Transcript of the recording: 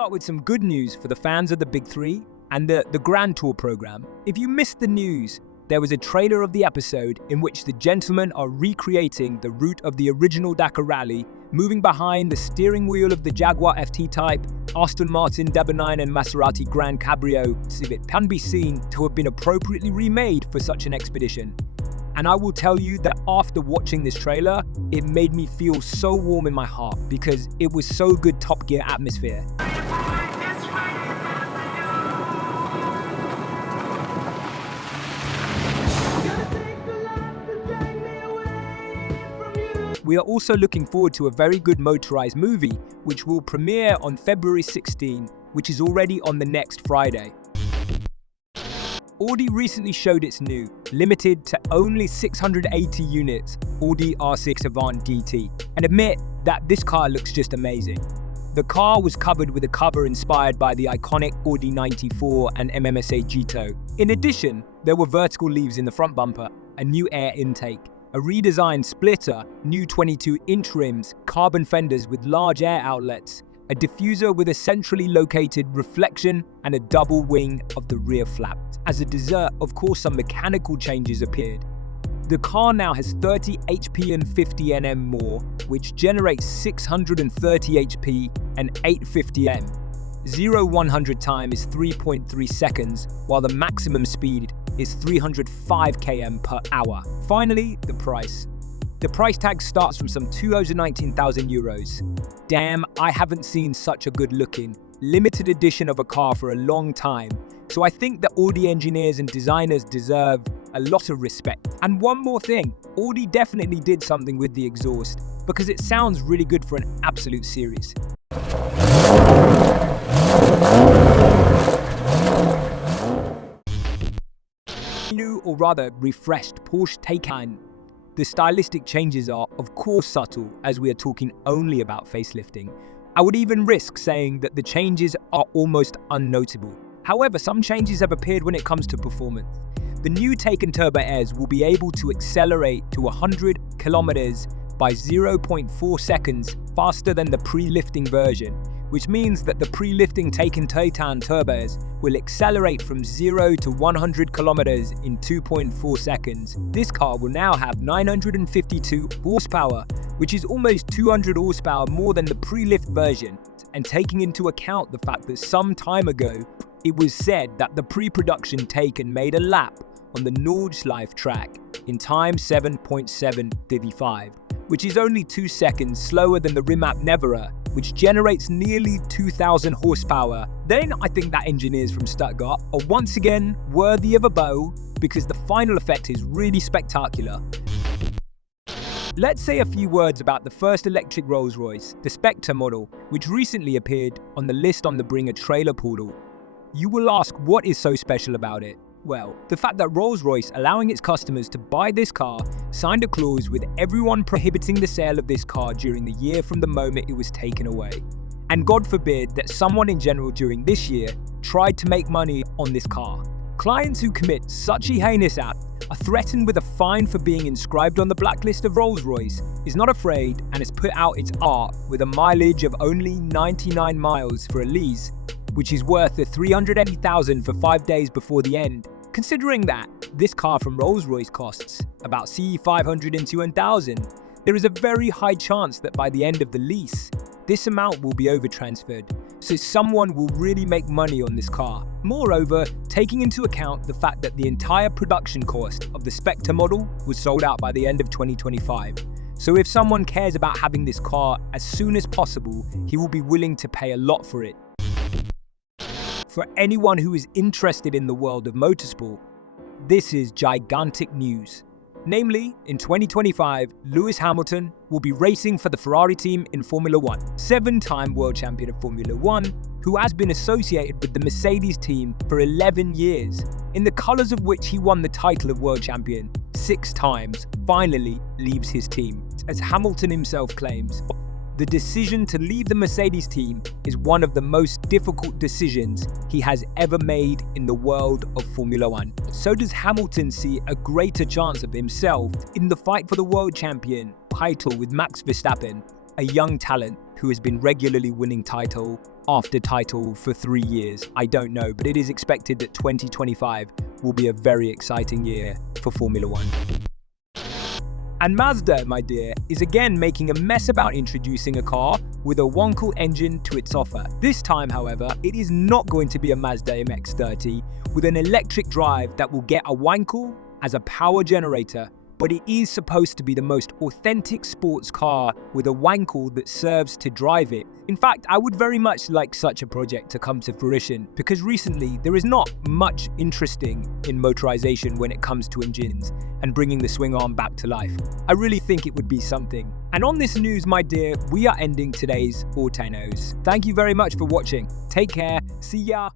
start with some good news for the fans of the Big Three and the Grand Tour program. If you missed the news, there was a trailer of the episode in which the gentlemen are recreating the route of the original Dakar Rally, moving behind the steering wheel of the Jaguar FT Type, Aston Martin DB9 and Maserati Grand Cabrio. It can be seen to have been appropriately remade for such an expedition. And I will tell you that after watching this trailer, it made me feel so warm in my heart because it was so good Top Gear atmosphere. We are also looking forward to a very good motorized movie, which will premiere on February 16, which is already on the next Friday. Audi recently showed its new, limited to only 680 units, Audi RS6 GT, and admit that this car looks just amazing. The car was covered with a cover inspired by the iconic Audi 94 and MMSA GT. In addition, there were vertical leaves in the front bumper, a new air intake, a redesigned splitter, new 22-inch rims, carbon fenders with large air outlets, a diffuser with a centrally located reflection, and a double wing of the rear flap. As a dessert, of course, some mechanical changes appeared. The car now has 30 HP and 50 Nm more, which generates 630 HP and 850 Nm. 0-100 time is 3.3 seconds, while the maximum speed is 305 km per hour. Finally, the price. The price tag starts from some 219,000 euros. Damn, I haven't seen such a good looking, limited edition of a car for a long time. So I think that Audi engineers and designers deserve a lot of respect. And one more thing, Audi definitely did something with the exhaust because it sounds really good for an absolute series. New, or rather refreshed, Porsche Taycan. The stylistic changes are, of course, subtle, as we are talking only about facelifting. I would even risk saying that the changes are almost unnotable. However, some changes have appeared when it comes to performance. The new Taycan Turbo Airs will be able to accelerate to 100 kilometers by 0.4 seconds faster than the pre-lifting version, which means that the pre-lifting Taycan Turbo Airs will accelerate from 0 to 100 kilometers in 2.4 seconds. This car will now have 952 horsepower, which is almost 200 horsepower more than the pre-lift version. And taking into account the fact that some time ago, it was said that the pre-production Taycan made a lap on the Nordschleife track in time 7.755, which is only 2 seconds slower than the Rimac Nevera, which generates nearly 2,000 horsepower. Then I think that engineers from Stuttgart are once again worthy of a bow because the final effect is really spectacular. Let's say a few words about the first electric Rolls-Royce, the Spectre model, which recently appeared on the list on the Bring a Trailer portal. You will ask, what is so special about it? Well, the fact that Rolls-Royce, allowing its customers to buy this car, signed a clause with everyone prohibiting the sale of this car during the year from the moment it was taken away. And God forbid that someone in general during this year tried to make money on this car. Clients who commit such a heinous act are threatened with a fine for being inscribed on the blacklist of Rolls-Royce, is not afraid and has put out its art with a mileage of only 99 miles for a lease, which is worth the 380,000 for 5 days before the end. Considering that this car from Rolls-Royce costs about C500 into 1,000, there is a very high chance that by the end of the lease, this amount will be over-transferred, so someone will really make money on this car. Moreover, taking into account the fact that the entire production cost of the Spectre model was sold out by the end of 2025. So if someone cares about having this car as soon as possible, he will be willing to pay a lot for it. For anyone who is interested in the world of motorsport, this is gigantic news. Namely, in 2025, Lewis Hamilton will be racing for the Ferrari team in Formula 1. 7-time world champion of Formula 1, who has been associated with the Mercedes team for 11 years, in the colours of which he won the title of world champion 6 times, finally leaves his team. As Hamilton himself claims, the decision to leave the Mercedes team is one of the most difficult decisions he has ever made in the world of Formula 1. So does Hamilton see a greater chance of himself in the fight for the world champion title with Max Verstappen, a young talent who has been regularly winning title after title for 3 years. I don't know, but it is expected that 2025 will be a very exciting year for Formula One. And Mazda, my dear, is again making a mess about introducing a car with a Wankel engine to its offer. This time, however, it is not going to be a Mazda MX-30 with an electric drive that will get a Wankel as a power generator, but it is supposed to be the most authentic sports car with a Wankel that serves to drive it. In fact, I would very much like such a project to come to fruition, because recently there is not much interesting in motorization when it comes to engines and bringing the swing arm back to life. I really think it would be something. And on this news, my dear, we are ending today's AutoNews. Thank you very much for watching. Take care. See ya.